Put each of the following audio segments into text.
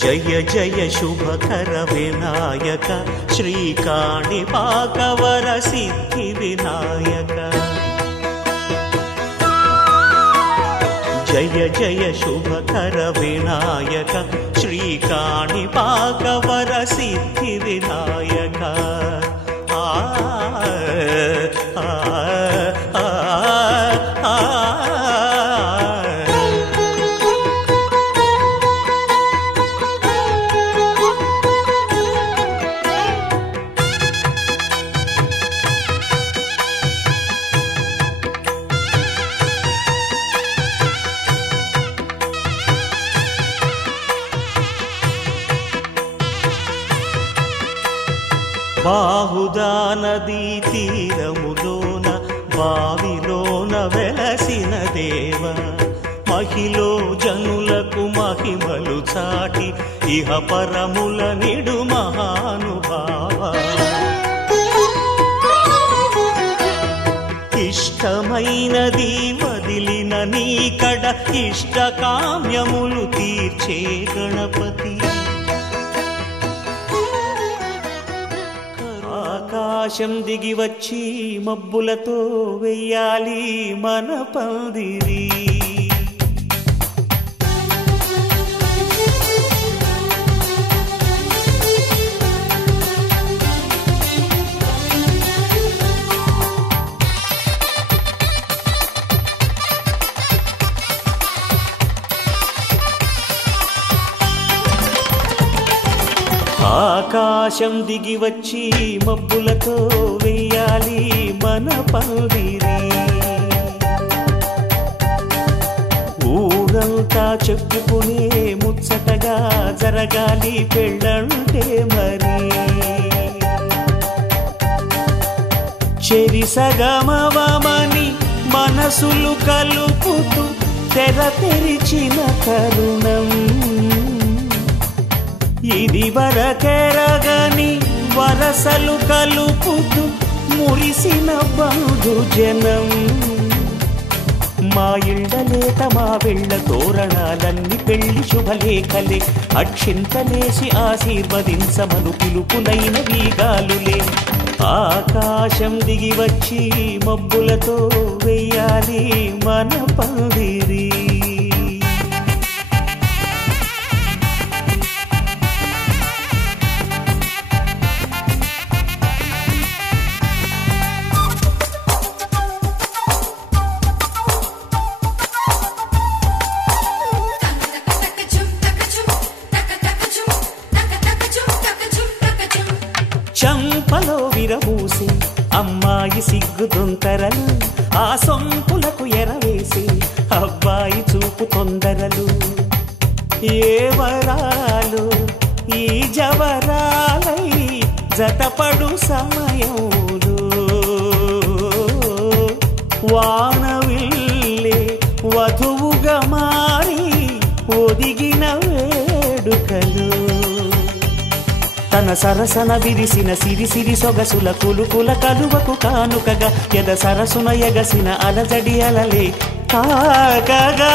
జయ జయ శుభకర వినాయక శ్రీకాణిపాకవర సిద్ధి వినాయక జయ జయ శుభకర వినాయక శ్రీకాణిపాకవర సిద్ధి వినాయక బాహుదా నదీ తీరములోన బావిలోన వెలసిన దేవ మహిలో జనులకు మహిమలు చాటి ఇహ పరముల నిడు మహానుభావ ఇష్టమైనది వదిలిన నీకడ ఇష్ట కామ్యములు తీర్చే గణపతి ఆకాశం దిగి వచ్చి మబ్బులతో వెయ్యాలి మన పందిరి ఆకాశం దిగి వచ్చి మబ్బులతో వెయ్యాలి మన పందిరి ఊరంతా చెప్పుకునే ముచ్చటగా జరగాలి పెళ్ళంటే మరి చెరిసగమవమని మనసులు కలుపుతూ తెర తెరిచిన తరుణం ఇది వరకెరగని వరసలు కలుపుతూ మురిసిన బంధుజనం మా ఇళ్ళలేత మా వెళ్ళ తోరణాలన్నీ పెళ్లి శుభలేఖలే అక్షింతలేసి ఆశీర్వదించమను పిలుపులైన వీగాలులే ఆకాశం దిగి వచ్చి మబ్బులతో వెయ్యాలి మన పందిరి చంపలో విరబూసి అమ్మాయి సిగ్గుదొంతరలు ఆ సొంపులకు ఎరవేసి అబ్బాయి చూపు తొందరలు ఏ వరాలు ఈ జవరాలై జతపడు సమయంలో వానవిల్లే వధువుగా మారి ఒదిగిన వేడుకలు తన సరసన విరిసిన సిరిసిరి సొగసుల కులుకుల కలువకు కానుకగా ఎద సరసున ఎగసిన అలజడి అలలే తాకగా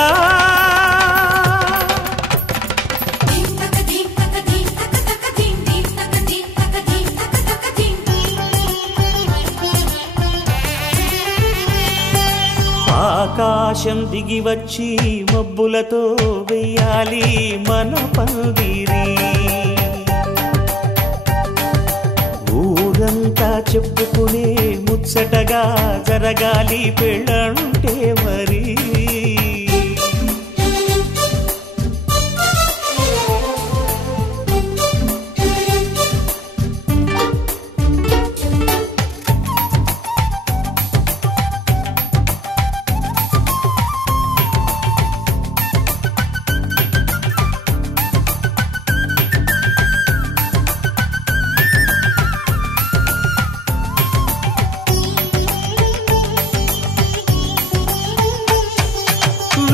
ఆకాశం దిగి వచ్చి మబ్బులతో వెయ్యాలి మన పందిరి ఊరంతా చెప్పుకునే ముచ్చటగా జరగాలి పెళ్ళంటే మరి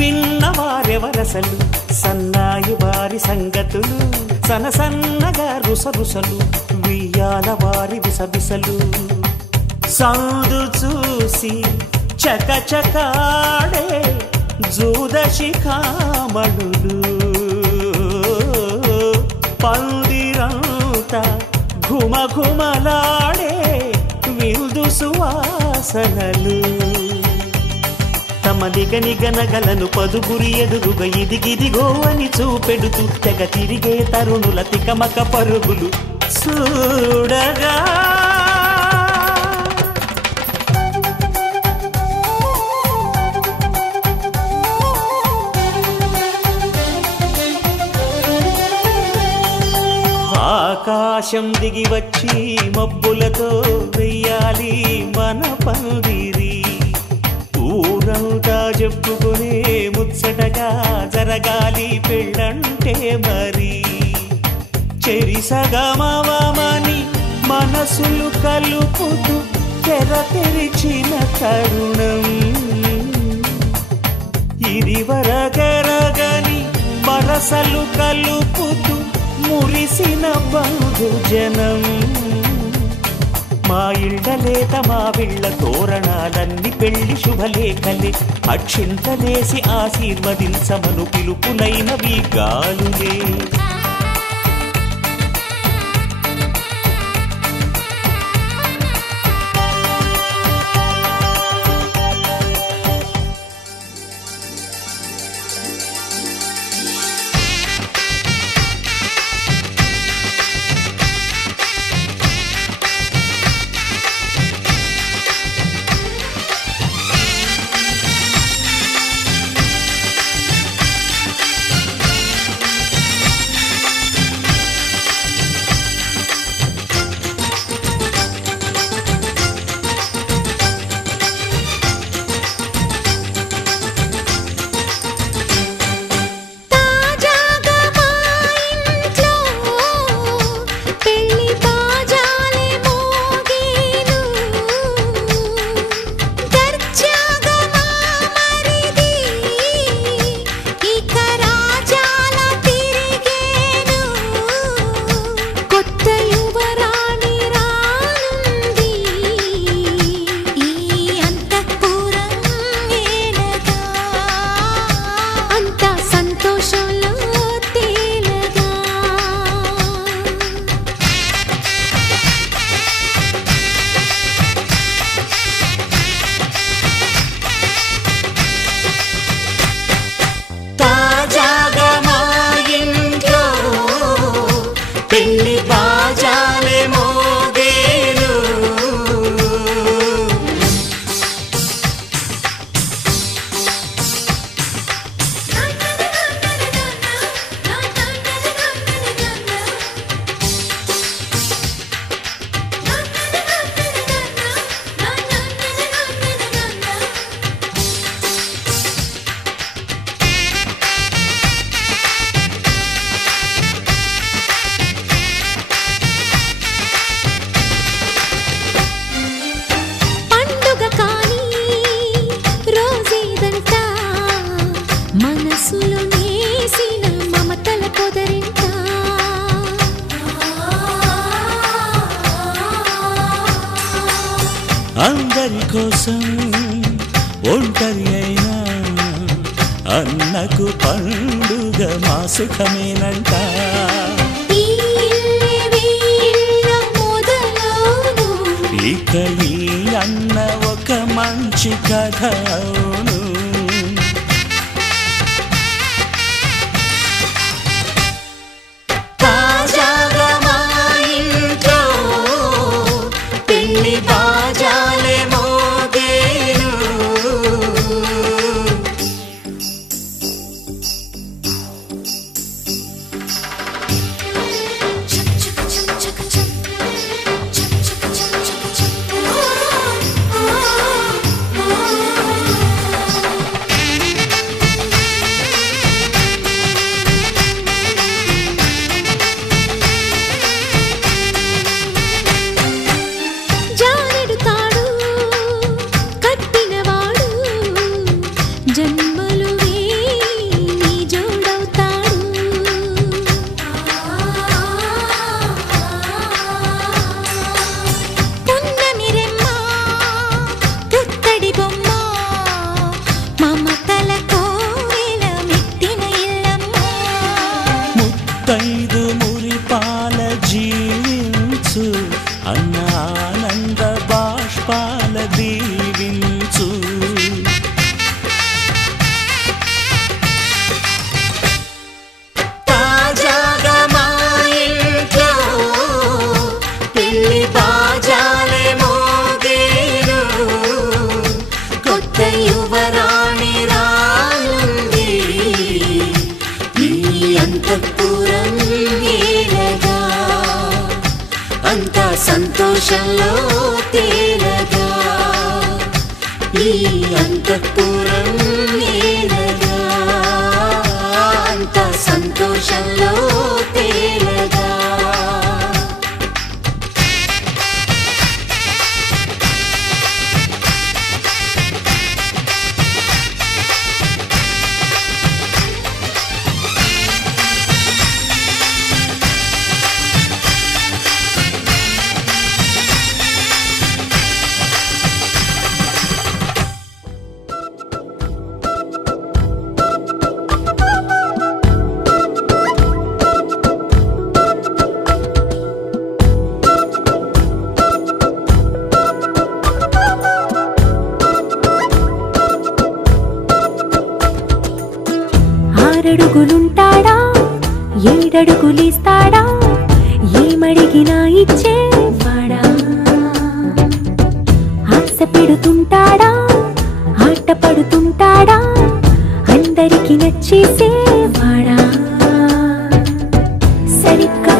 విన్నవారెవరసలు సన్నాయి వారి సంగతులు సనసన్నగా రుసరుసలు వియ్యాల వారి విసబిసలు సౌదు చూసి చకచకాడే జూద శిఖామణులు పందిరంతా ఘుమఘుమలాడే విందు సువాసనలు తమ నిగనిగనగలను పదుగురి ఎదురుగా ఇదిగిదిగో అని చూపెడుతూ తెగ తిరిగే తరుణుల తికమక పరుగులు చూడగా ఆకాశం దిగి వచ్చి మబ్బులతో వెయ్యాలి మన పందిరి ఊరంతా చెప్పుకునే ముచ్చటగా జరగాలి పెళ్ళంటే మరి చెరిసగమవమని మనసులు కలుపుతూ తెర తెరిచిన తరుణం ఇది వరగరగని వరసలు కలుపుతూ మురిసిన బంధుజనం మా ఇళ్ళలేత మా విళ్ళ తోరణాలన్నీ పెళ్లి శుభలేఖలే అక్షింతలేసి ఆశీర్వదించమను పిలుపులైనవి గాలులే అందరి కోసం ఒంటరి అయినా అన్నకు పండుగ మా సుఖమేనంట ఇక ఈ అన్న ఒక మంచి కథ అవును సంతోషంలో తేలగా ఈ అంతఃపురం ఏలగా అంత సంతోషంలో తేలగా ఆరడుగులుంటాడా ఏడడుగులిస్తాడా ఏమడిగినా ఇచ్చేవాడా ఆశ పెడుతుంటాడా ఆట పడుతుంటాడా అందరికి నచ్చేసేవాడా సరిగ్గా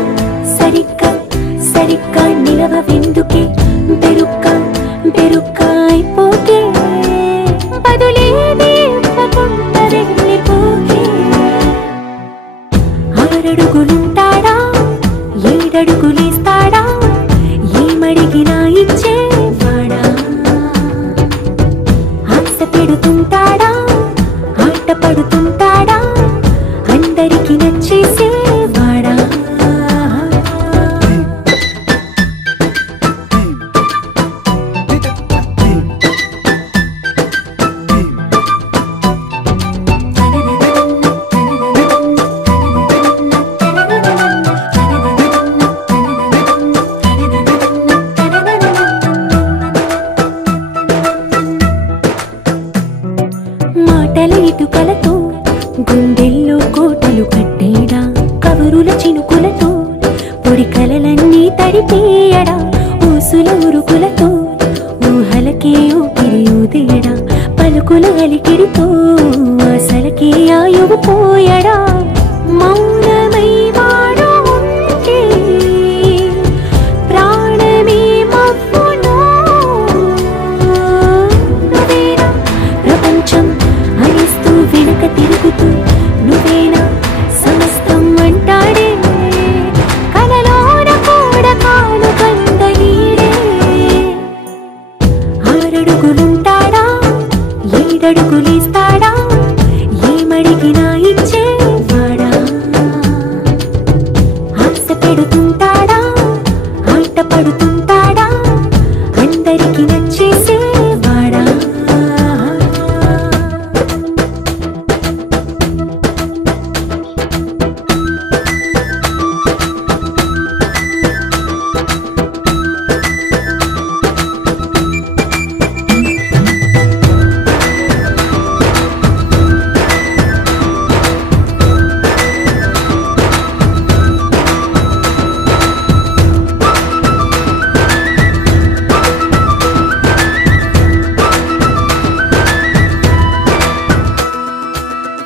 సరిగ్గా సరిగ్గా నిలవెందుకే బెరుక్క బెరుక్క అయిపోతే బదులేది ఇవ్వకుండా వెళ్ళిపోతే ఆరడుగులుంటాడా ఏడడుగులిస్తాడా ఏమడిగినా ఇచ్చేవాడా ఆశ పెడుతుంటాడా ఆట పడుతుంటాడా అందరికి నచ్చేసేవాడా మాటల ఇటుకలతో గుండెల్లో కోటలు కట్టేడా కవరుల చినుకులతో పొడి కలలన్నీ తడిపేయడా ఊసుల ఉరుకులతో ఊహలకే ఊపిరి ఊదేయడా పలుకుల అలికిడితో ఆశలకే ఆయువు పోయడా మౌనమై వాడు ఉంటే ప్రాణమే మవ్వునో నువ్వేనా ప్రపంచం అనిస్తూ వెనుక తిరుగుతూ నువ్వేనా సమస్తం అంటాడే కలలోన కూడా కాను కంద నీడే ఆరడుగులుంటాడా ఏడడుగులిస్తాడా ఏమడిగినా ఇచ్చేవాడా ఆశ పెడుతుంటాడా ఆట పడుతుంటాడా అందరికి నచ్చేసేవాడా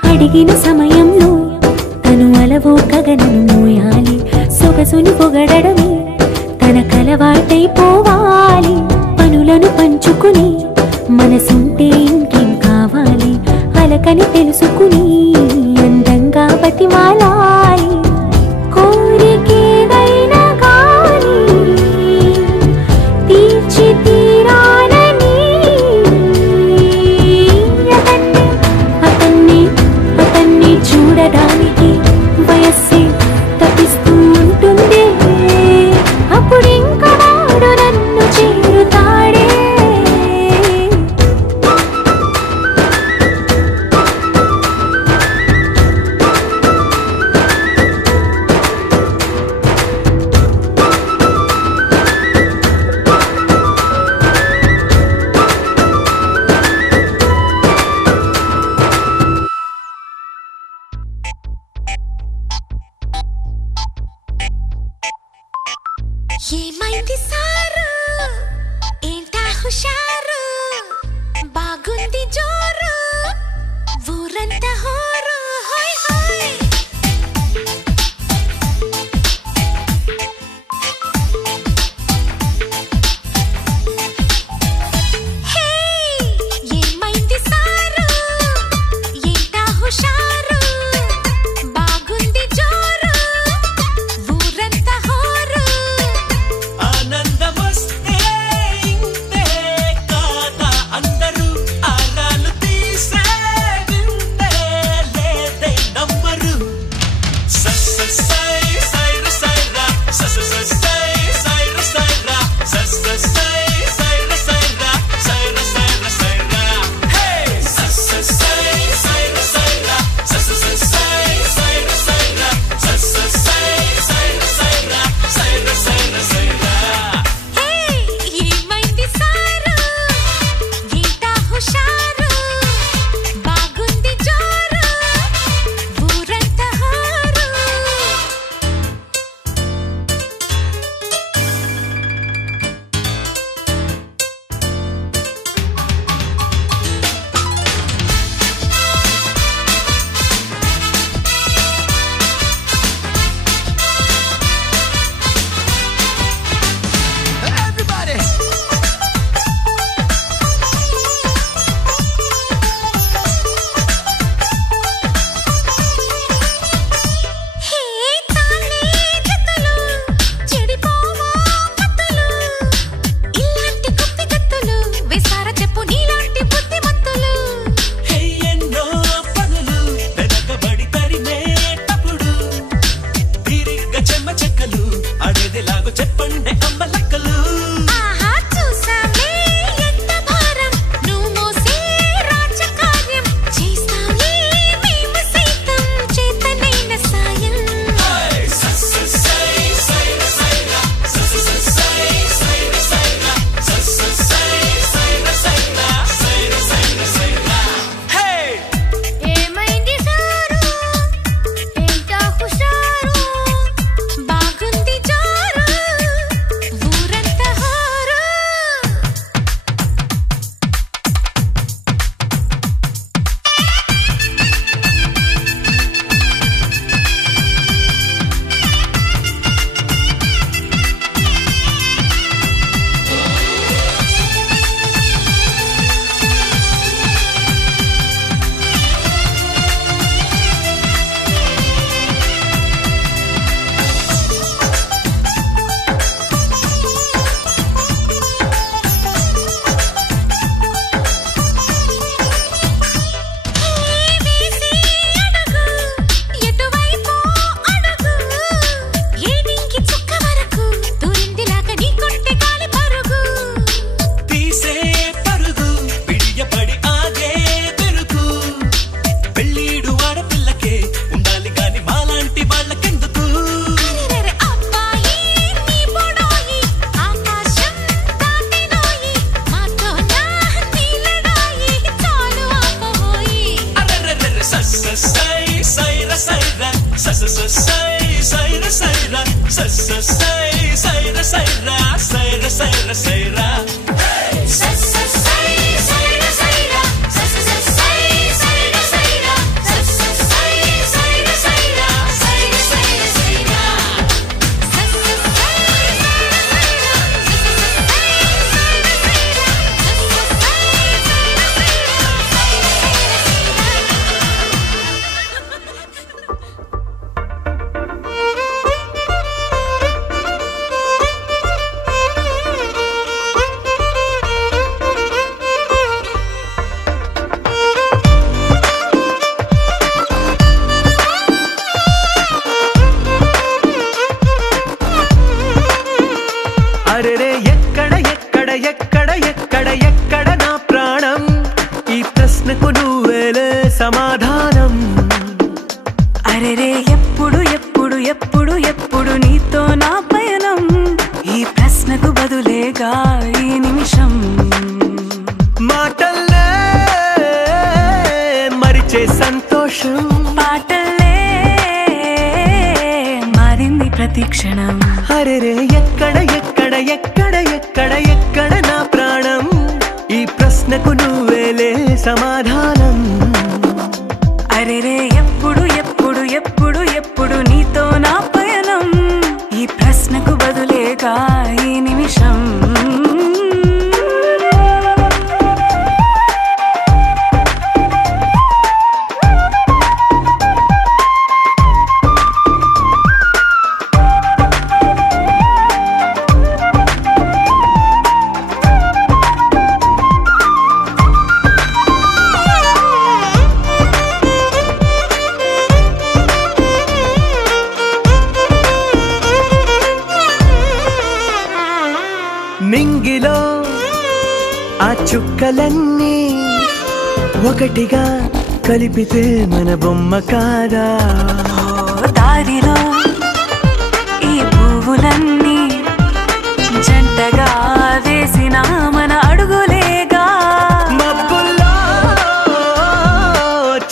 అడిగిన సమయంలో తను అలవో గగనను మోయాలి సొగసుని పొగడమే తనకలవాటైపోవాలి పనులను పంచుకుని మనసుంటే ఇంకేం కావాలి అలకని తెలుసుకుని అందంగా బతిమాలాలి కోరికేదైనా గాని తీర్చి తీరాలని అతన్ని చూడడానికి వయస్సే తప్పిస్తూ ఉంటుంది అప్పుడింకా వాడు నన్ను చేరుతాడే ఏమైంది సారు ఏంటా హుషారు బాగుంది జోరు ఊరంతా హోరు హోయ్ హోయ్ వచ్చే సంతోషం పాటలే మారింది ప్రతి క్షణం. అరెరే ఎక్కడ ఎక్కడ ఎక్కడ ఎక్కడ ఎక్కడ నా ప్రాణం, ఈ ప్రశ్నకు నువ్వేలే సమాధానం. అరెరే ఎప్పుడు ఎప్పుడు ఎప్పుడు ఎప్పుడు నీతో నా పయనం, ఈ ప్రశ్నకు బదులేగా ఈ నిమిషం. నింగిలో ఆ చుక్కలన్నీ ఒకటిగా కలిపితే మన బొమ్మ కాదా? దారిలో ఈ పువ్వులన్నీ జంటగా వేసిన మన అడుగులేగా. మబ్బుల్లో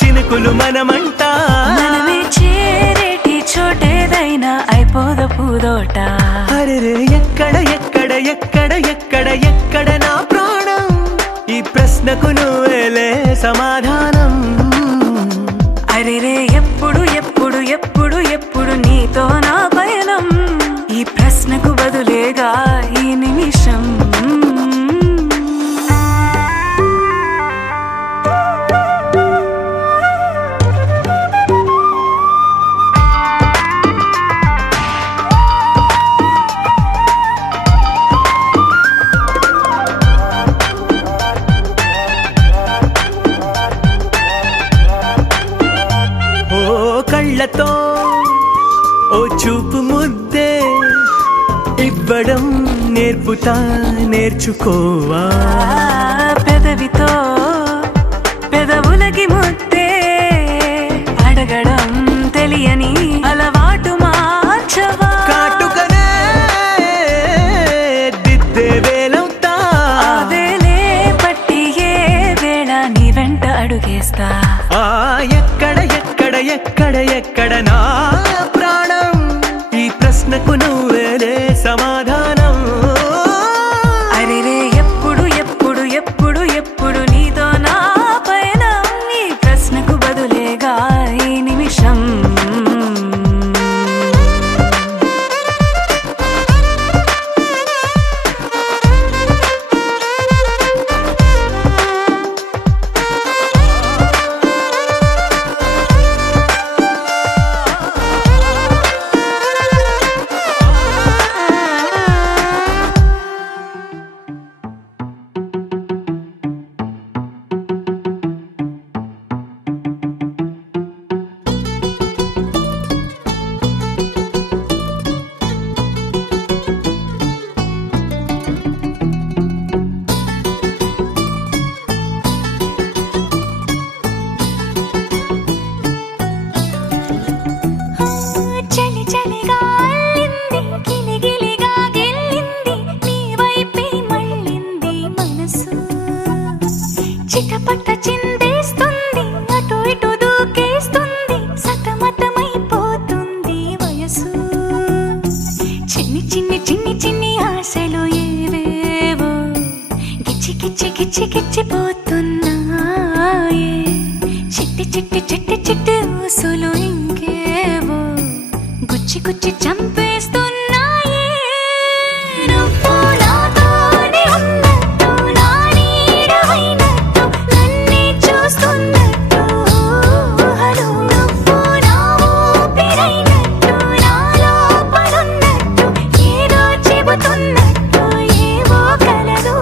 చినుకులు మనమంట, మనమే చేరేటి చోటేదైనా అయిపోద పూదోట. అరెరే ఎక్కడ ఎక్కడ ఎక్కడ ఎక్కడ ఎక్కడ నా ప్రాణం, ఈ ప్రశ్నకు నువ్వేలే సమాధానం. అరెరే ఎప్పుడు ఎప్పుడు ఎప్పుడు ఎప్పుడు నీతో నా పయనం, ఈ ప్రశ్నకు బదులేగా ఈ నిమిషం. కళ్ళతో ఓ చూపు ముద్దే ఇవ్వడం నేర్పుతా, నేర్చుకోవా. పెదవితో పెదవులకి ముద్దే అడగడం తెలియని అలవాటు మార్చవా. కాటుకనే దిద్దే వేలవుతా, వేలే పట్టి ఏ వేళ నీ వెంట అడుగేస్తా. ఎక్కడ ఎక్కడ ఎక్కడ ఎక్కడ నా ప్రాణం, ఈ ప్రశ్నకు నువ్వేలే సమాధానం. అరెరే ఎప్పుడు ఎప్పుడు ఎప్పుడు ఎప్పుడు నీతో నా పైన, ఈ ప్రశ్నకు బదులేగా ఈ నిమిషం. చలి చలిగా అల్లింది, గిలిగిలిగా గెల్లింది, నీ వైపే మళ్ళింది మనసు. చిటపట చిందేస్తుంది, అటు ఇటు దూకేస్తుంది, సతమతమైపోతుంది వయసు. చిన్ని చిన్ని చిన్ని చిన్ని ఆశలు ఏవేవో గిచ్చి గిచ్చి గిచ్చి గిచ్చిపోతున్నాయే. చిట్టి చిట్టి చిట్టి చిట్టి ఊసులు ఇంకేవో గుచ్చి గుచ్చి చంపేస్తున్నాయే. నువ్వు నాతోనే ఉన్నట్టు, నా నీడవైనట్టు, నన్నే చూస్తున్నట్టు ఊహలు. నువ్వు నా ఊపిరైనట్టు, నా లోపలున్నట్టు, ఏదో చెబుతున్నట్టు ఏవో కలదు.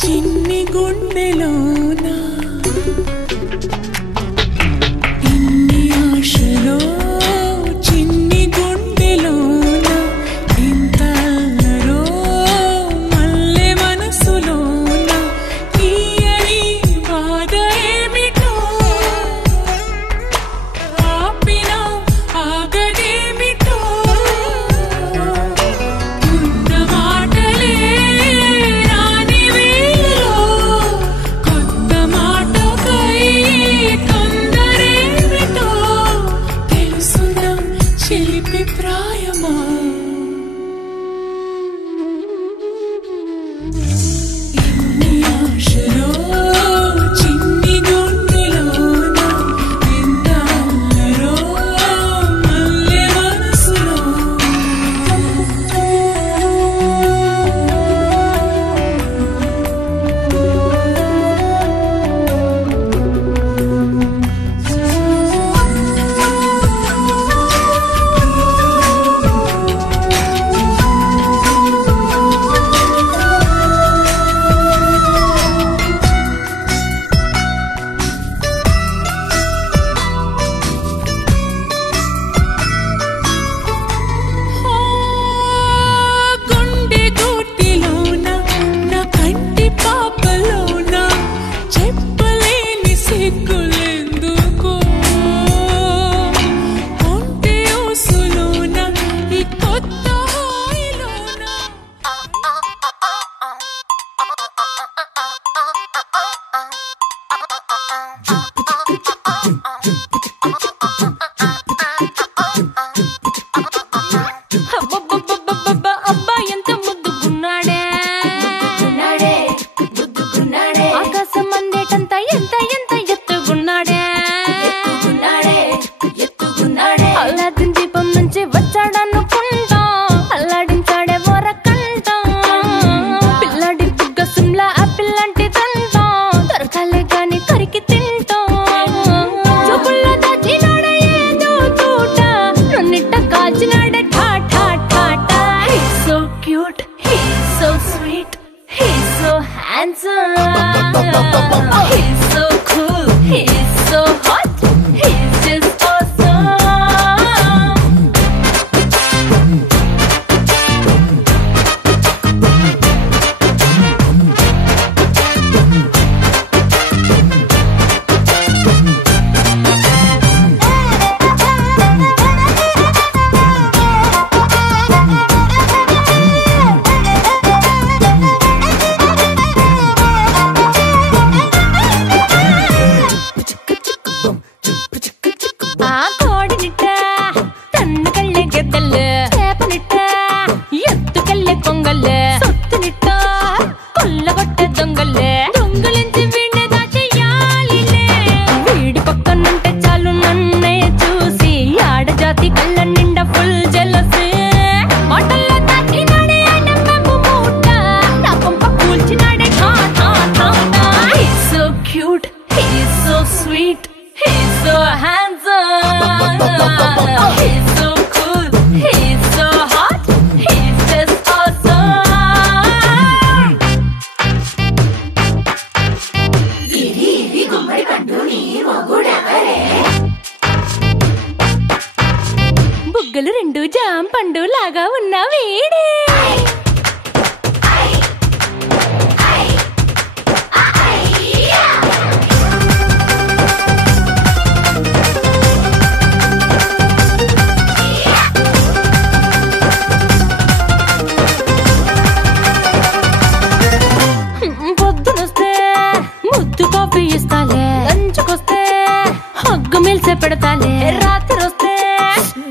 చిన్ని గుండెలోనా ఇన్ని ఆశలో చిన్ని గుండెలోనా ఇంత అల్లరో మల్లె మనసులోనా తీయని బాధ ఏమిటో ఆపినా ఆగదేమిటో ఉన్న మాటలే రాని వేళలో కొత్త మాటకై తొందరేమిటో తెలుసునా చిలిపి ప్రాయమా ఇన్ని ఆశలో చిన్ని గుండెలోన ఎంత అల్లరో మల్లె మనసులో గుండె గూటిలోన నా కంటి పాపలోన చెప్పలేని సిగ్గులెందుకు ఒంటి ఊసులోన ఈ కొత్త హాయిలోన అబ్బబ్బబ్బబ్బబ్బ అబ్బా ఎంత ముద్దుగున్నాడే ఆకాశం అందేటంత ఎంత ఎంత ఎత్తుగున్నాడే అల్లాదిన్ దీపం నుంచి వచ్చాడనుకుంటా అల్లాడించాడే వరకంట పిల్లాడి బుగ్గ సిమ్లా ఆపిల్ లాంటిదంట దొరకాలే గాని కరికి తింటా చూపుల్లో దాచినాడే ఏదో తూట నన్నిట్ట కాల్చినాడే ఠా ఠా ఠా ఠా He's so cute, he's so sweet, he's so handsome, he's so cool, he's so hot, he's just awesome. ఆ కోడినిట్ట తన్నుకల్లే గెద్దల్లు చేపనిట్ట ఎత్తుకల్లే కొంగల్లే సొత్తునిట్ట కొల్లగొట్టే దొంగల్లే దొంగలించి వీణ్ణి దాచెయ్యాలిలే వీడి పక్కనుంటే చాలు నన్నే చూసి ఆడజాతి కళ్ళ నిండా ఫుల్ జెలసీ మాటల్లో దాచినాడే ఆయన మెమ్ము మూట నా కొంప కూల్చినాడే ఠా ఠా ఠా ఠా He's so cute, he's so sweet, he's so handsome, he's so cool, he's so hot, he's just awesome. బుగ్గలు రెండు జామ పండు లాగా ఉన్న వీడే పొద్దునొస్తే ముద్దు కాఫీ ఇస్తాలే లంచ్కొస్తే హగ్గు మిల్సే పెడతాలే రాత్రి వస్తే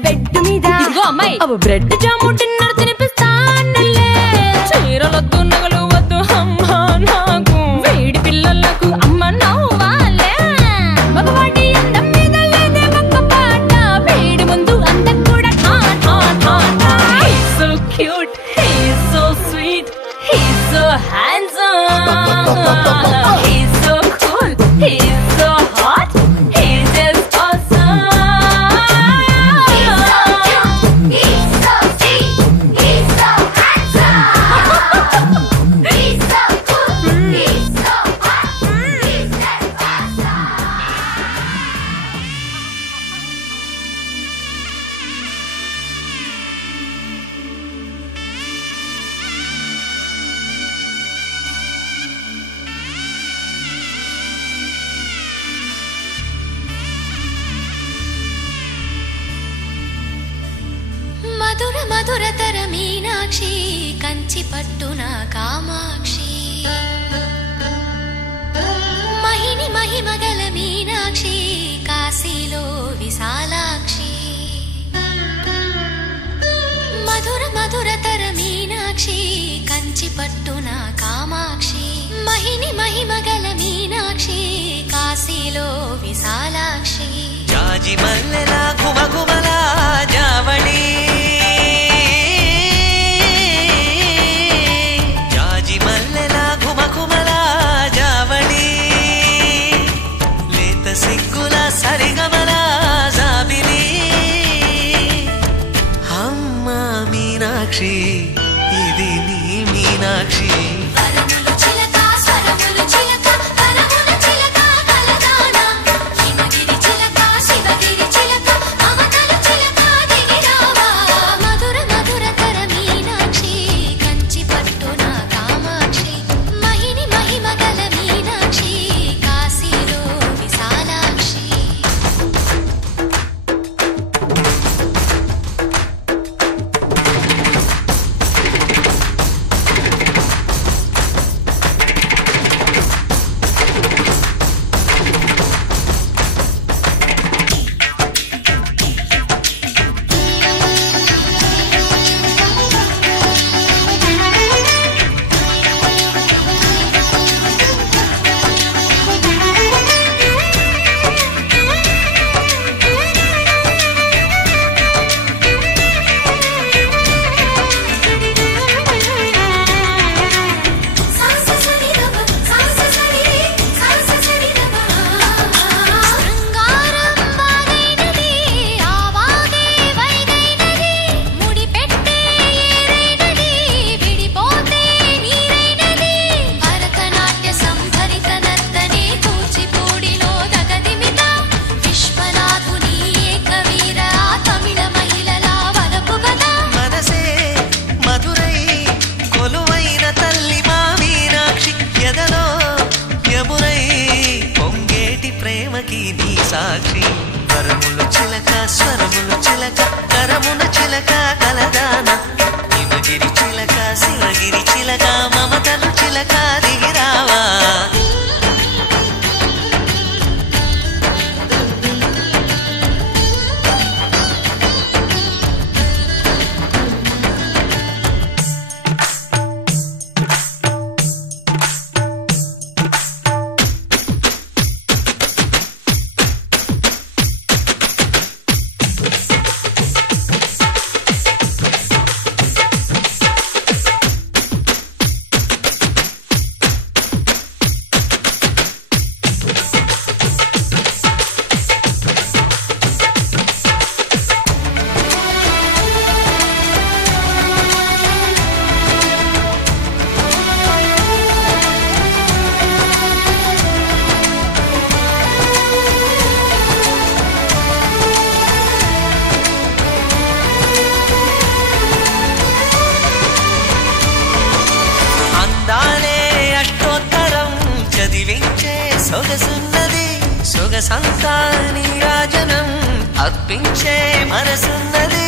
బెడ్ మీద ఇదిగో అమ్మాయి అవి బ్రెడ్ జాము డిన్నర్ తినిపిస్తానులే చీరలొద్దు నగలు వద్దు అమ్మా నాకు వేడి పిల్లల మధుర మధురతర మీనాక్షి కంచి పట్టున కామాక్షి మహిని మహిమగల మీనాక్షి కాశీలో విశాలాక్షి మధుర మధురతర మీనాక్షి కంచి పట్టున కామాక్షి మహిని మహిమగల మీనాక్షి కాశీలో విశాలాక్షి జాజి మల్లెలా ఘుమఘుమలా జావళి జాజి మల్లెలా ఘుమఘుమలా జావళి లేత సిగ్గుల సరిగమల జాబిలి అమ్మ మీనాక్షి ఇది నీ మీనాక్షి వరములు చిలక స్వరములు చిలక కరముల చిలక కలదాన హిమగిరి చిలక శివగిరి చిలక మమతలు చిలక దిగిరావా మధుర మధురతర మీనాక్షి కంచి పట్టున కామాక్షి మహిని మహిమగల మీనాక్షి కాశీలో విశాలాక్షి సాక్షి వరములు చిలక స్వరములు చిలక కరమున చిలక కలదాన హిమగిరి చిలక శివగిరి చిలక మమతలు చిలక దిగిరావా సొగసున్నది సొగసంతా నీరాజనం అర్పించే మనసున్నది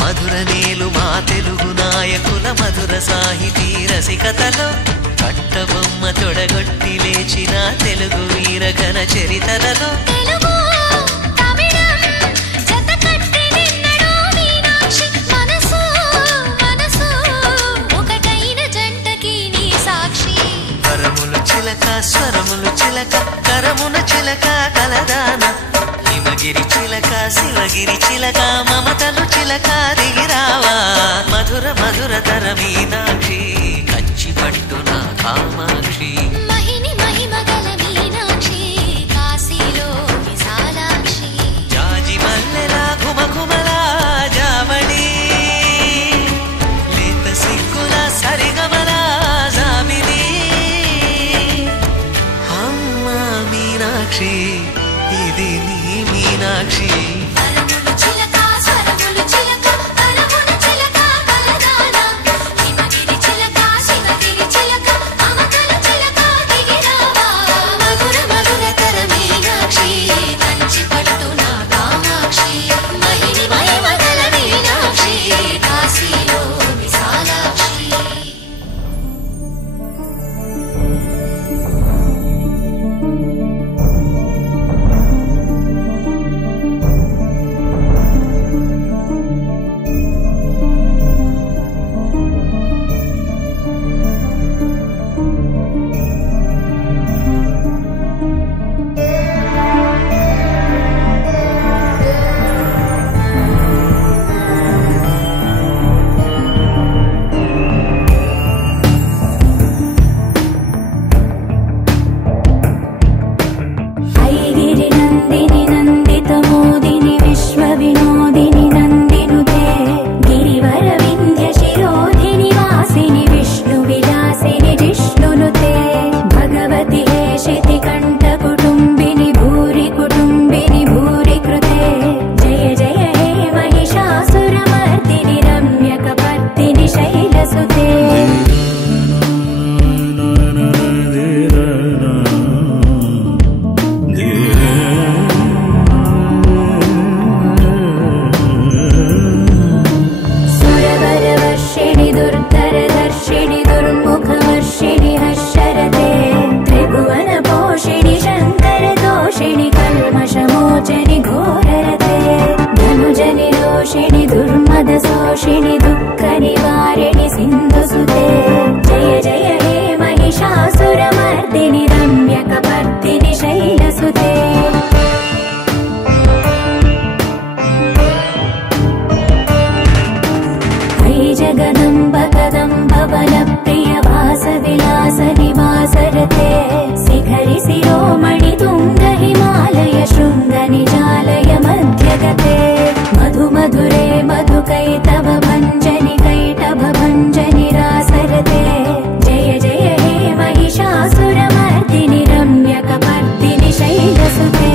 మధుర నేలు మా తెలుగు నాయకుల మధుర సాహితీ రసికతలో కట్టబొమ్మ తొడగొట్టి లేచిన తెలుగు వీరగణ చరితలలో స్వరములు చిలక కరమున చిలక కలదాన హిమగిరి చిలక శివగిరి చిలక మమతలు చిలక దిగిరావా మధుర మధురతర మీనాక్షి కంచి పట్టున కామాక్షి మహిని మహిమగల మీనాక్షి కాశీలో విశాలాక్షి జాజి మల్లెలా ఘుమఘుమలా జావళి లేత సిగ్గుల సరిగమల జాబిలి మీనాక్షి ఇది నీ మీనాక్షి వరములు చిలక స్వరములు చిలక కరమున చిలక కలదాన హిమగిరి చిలక శివగిరి చిలక మమతలు చిలక దిగిరావా మధుర మధురతర మీనాక్షి కంచి పట్టున కామాక్షి మహిని మహిమగల మీనాక్షి शितिकण्ठ कुटुम्बिनि भूरि कुटुम्बिनि भूरि कृते जय जय हे महिषासुरमर्दिनि रम्यकपर्दिनि शैलसुते सुरवरवर्षिणि दुर्धरदर्शिनि दुर्मुखवर्षिणि हर्षरते त्रिभुवनपोषिणि शङ्करदोषिणि कल्मषमोचनि घोररते धनुजनि रोषिणि दुर्मदशोषिणि दुःखनिवारिणि सिन्धुसुते जय जय हे महिषासुरमर्दिनि रम्यकपर्दिनि शैलसुते जगदम्ब कदम्ब वनप्रिय वासविलास निवासरते शिखरि शिरोमणि तुङ्ग हिमालय शृङ्ग निजालय मध्यगते मधु मधुरे मधुकैटभ भञ्जनि कैटभ भञ्जनि रासरते जय जय हे महिषासुरमर्दिनि रम्यकपर्दिनि शैलसुते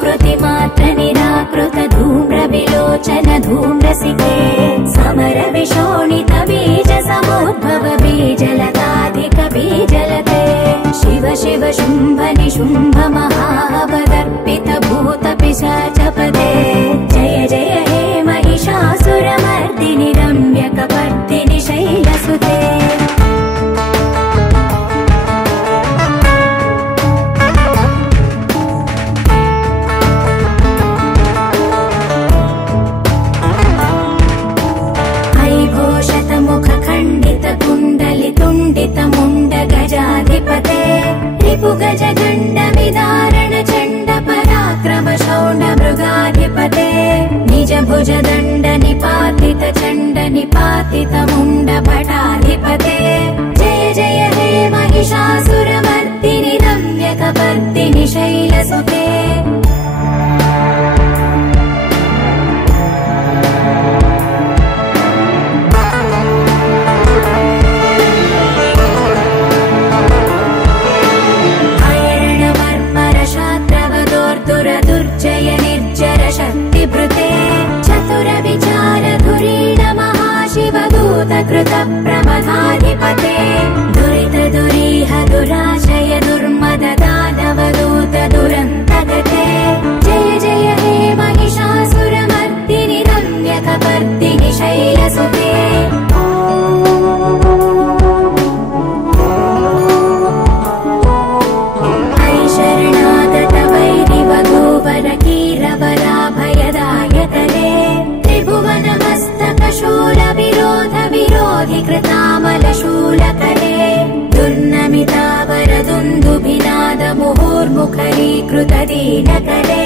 कृतिमात्र निराकृत धूम्र विलोचन धूम्रसिके समर विशोणित बीज समुद्भव बीजलताधिक बीजलते शिव शिव शुम्भ निशुम्भ महावदर्पित भूत पिशाचपदे जय जय हे महिषासुरमर्दिनि रम्यकपर्दिनि शैलसुते कुण्डित मुण्ड गजाधिपते रिपु गज गण्ड विदारण चण्ड पराक्रम शौण्ड मृगाधिपते निज भुज दण्ड निपातित चण्ड निपातित मुण्ड भटाधिपते जय जय हे महिषासुरमर्दिनि रम्यकपर्दिनि शैलसुते दुर्जय निर्जर शक्तिभृते चतुर विचार धुरीण महाशिवदूत कृत प्रमथाधिपते दुरित दुरीह दुराशय दुर्मद दानवदूत दुरन्तगते जय जय हे महिषासुरमर्दिनि रम्यकपर्दिनि शैलसुते कीरवराभयदायकरे त्रिभुवनमस्तकशूल विरोध विरोधि कृतामलशूलकरे दुर्नमितावर दुन्दुभिनाद मुहुर्मुखरीकृत दीनकरे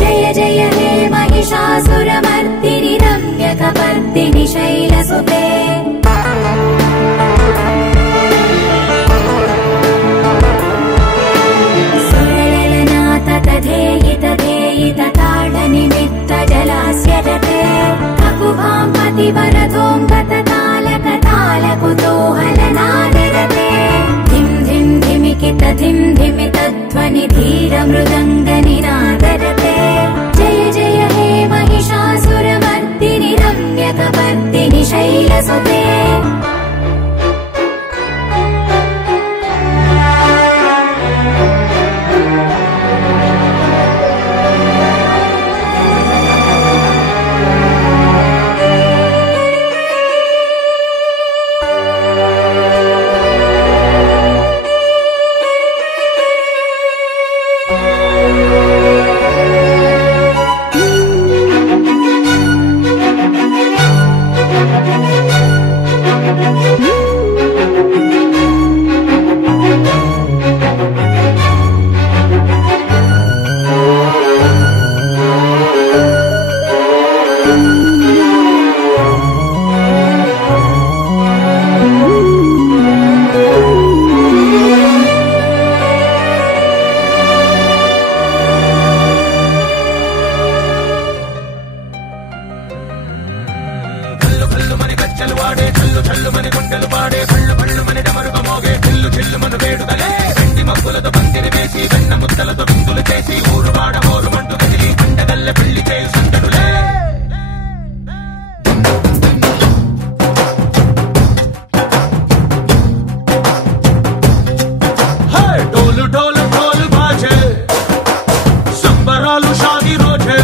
जय जय हे महिषासुरमर्दिनि रम्यकपर्दिनि शैलसुते तधेयित धेयित ताडनिमित्त जलास्य रते ककुभां पतिवरधोऽङ्गत तालक तालकुतूहलनादिरते धिं धिं धिमिकित धिं धिमित ध्वनि धीर मृदङ्ग निनादरते जय जय हे महिषासुरमर्दिनि रम्यकपर्दिनि शैलसुते గజ్జలు వాడే చల్లు చల్లు మని గుండెలు పాడే పళ్ళు పళ్ళు మని డమరుగ మోగే చిల్లు చిల్లు మన వేడుకలే వెండి మబ్బులతో పందిరి వేసి వెన్న ముద్దలతో విందులు చేసి ఊరు వాడ ఊరు మంటు కదిలి పండగల్లె పెళ్లి చేయు సందడులే డోలు డోలు డోలు బాజే సంబరాలు షాదీ రోజే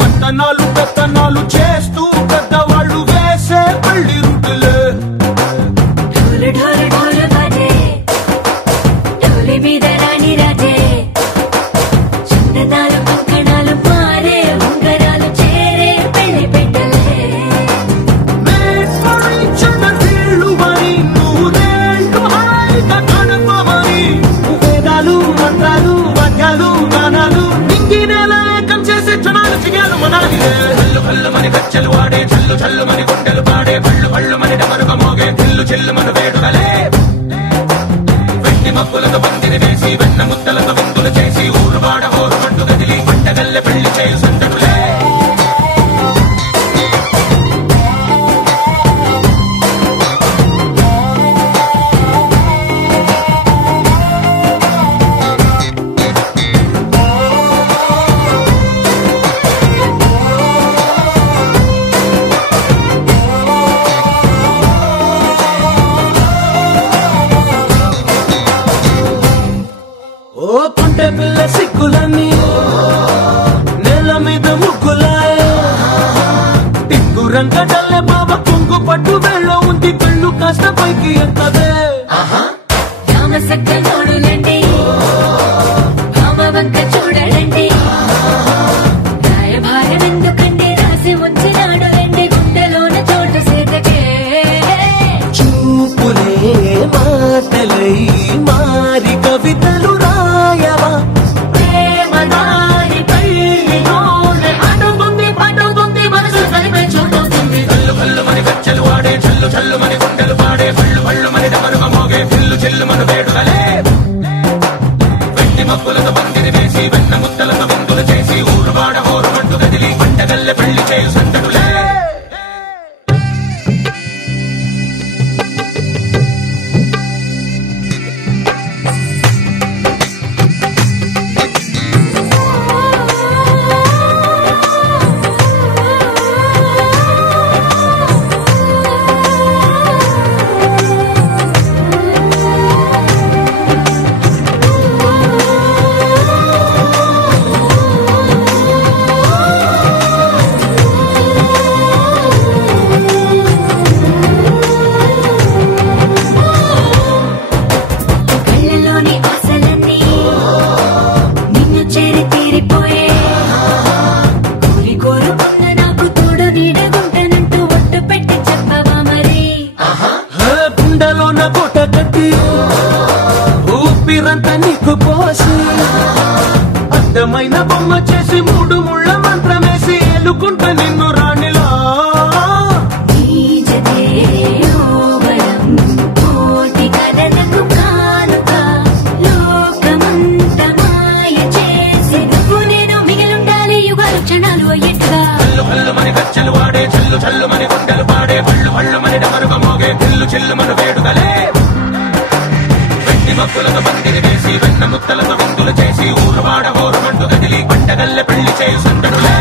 మంతనాలు పెత్తనాలు చేస్తూ పెద్దవాళ్ళు వేసే పెళ్లి రుటులే ఢోలు ఢోలు ఢోలు బాజే ఢోలి మీద రాణి రాజే చందనాలు కంకణాలు మారే ఉంగరాలు చేరే పెళ్లి పెట్టలే మేళ్ళు మరి నూరేళ్ళు హాయిగా గడపమని వేదాలు మంత్రాలు వాద్యాలు గానాలు నింగినేల ఏకం చేసే క్షణాలు చిగాలు మనాలిలే హల్లు హల్లు మని గజ్జలు వాడే చల్లు చల్లు మని గుండెలు పాడే పళ్ళు పళ్ళు మని డమరుగ మోగే చిల్లు చిల్లు మన వేడుకలే వెండి మబ్బులతో పందిరి వేసి వెన్న ముద్దలతో విందులు చేసి ఊరు వాడ ఊరు మంటు గదిలి పండగల్లె పెళ్లి చేయు సందడులే ఓ పుంటె పిల్ల సిక్కులని నెల మీద ముగ్గులాయ టింగు రంగడల్లె బాబా కుంగు పట్టు వెళ్ళ ఉంది కళ్ళు కాస్త పైకి ఎత్తదే రామ సక్క నోడులండి భామ వంక చూడడండి రాయభారం ఎందుకండి రాసి ఉంచినాడు రండి గుండెలోన చోటు సేతకే చూపులే మాటలై మారి కవితలు రాయవా ప్రేమ దారి పల్లిలోనే అడుగుంది పడుగుంది మనసు కలిపే చోటవుతుంది కల్లు కల్లు మని గజ్జలు వాడే చల్లు చల్లు మని గుండెలు పాడే పళ్ళు పళ్ళు మని డమరుగ మోగే చిల్లు చిల్లు మన వేడుకలే వెండి మబ్బులతో పందిరి వేసి వెన్న ముద్దలతో విందులు చేసి ఊరు వాడ ఊరు మంటు గదిలి పండగల్లె పెళ్లి చేయు సందడులే కళ్ళలోని ఆశలన్నీ నిన్ను చేరి తీరిపోయే కోరి కోరుకున్న నాకు తోడు నీడగుంటనంటూ ఒట్టు పెట్టి చెప్పవా మరి గుండెలోన గుట్ట కట్టి ఊపిరంతా నీకు పోసి అందమైన బొమ్మ చేసి మూడు ముళ్ళ మంత్రమేసి ఏలుకుంట నిన్ను రాణిలా నీజతే యోవరం కోటి కలలకు కానుక లోకమంత మాయ చేసి నువ్వు నేను మిగిలుండాలి యుగాలు క్షణాలు అయ్యేట్టుగా కల్లు కల్లు మని గజ్జలు వాడే చల్లు చల్లు మని గుండెలు పాడే పళ్ళు పళ్ళు మని డమరుగ మోగే చిల్లు చిల్లు మన వేడుకలే వెండి మబ్బులతో పందిరి వేసి వెన్న ముద్దలతో విందులు చేసి ఊరు వాడ ఊరు మంటు గదిలి పండగల్లె పెళ్లి చేయు సందడులే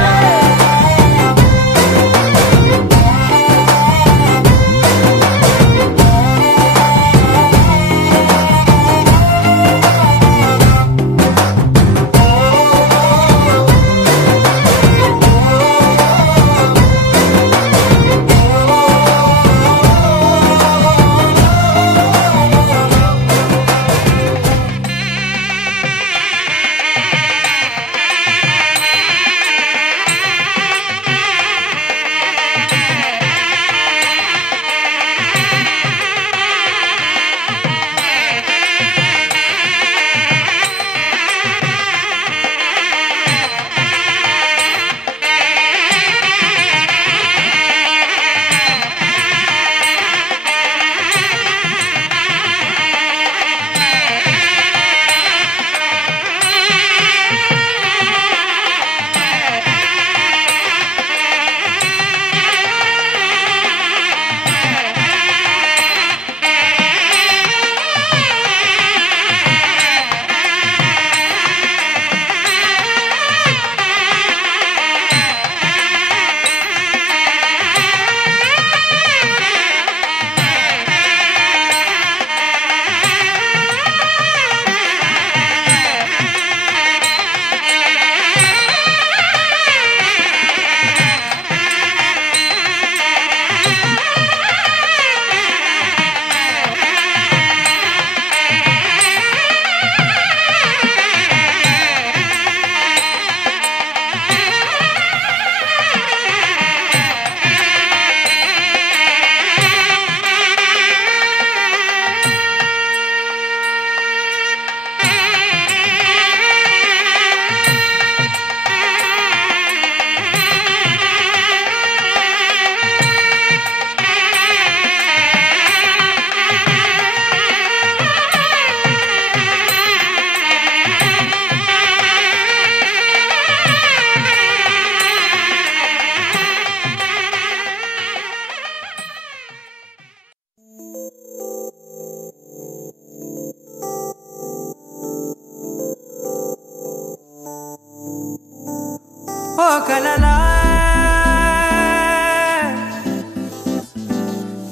కలలా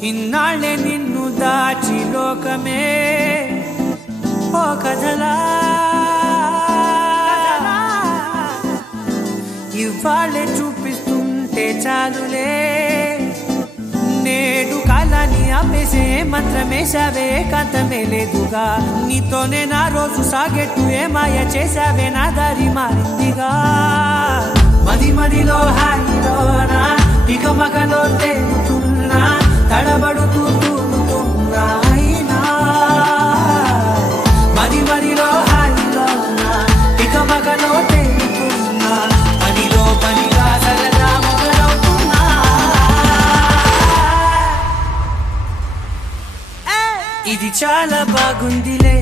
ఇన్నాళ్ళే నిన్ను దాచి లోకమే ఓ కథలా ఇవాళ్ళే చూపిస్తుంటే చాలులే నేడు కాలాన్ని ఆపేసే మంత్రమేసావే కాంతమే లేదుగా నీతోనే నా రోజు సాగెట్టు ఏ మాయ చేసావే నా దారి మారిందిగా మది మదిలో హాయిలోనా ఇక మగలో తేలుతున్నా తడబడుతూ తూలుతున్నా అయినా మది మదిలో హాయిలోనా ఇక మగలో తేలుతున్నా పనిలో పనిగా సరదా మొదలవుతున్నా ఇది చాలా బాగుందిలే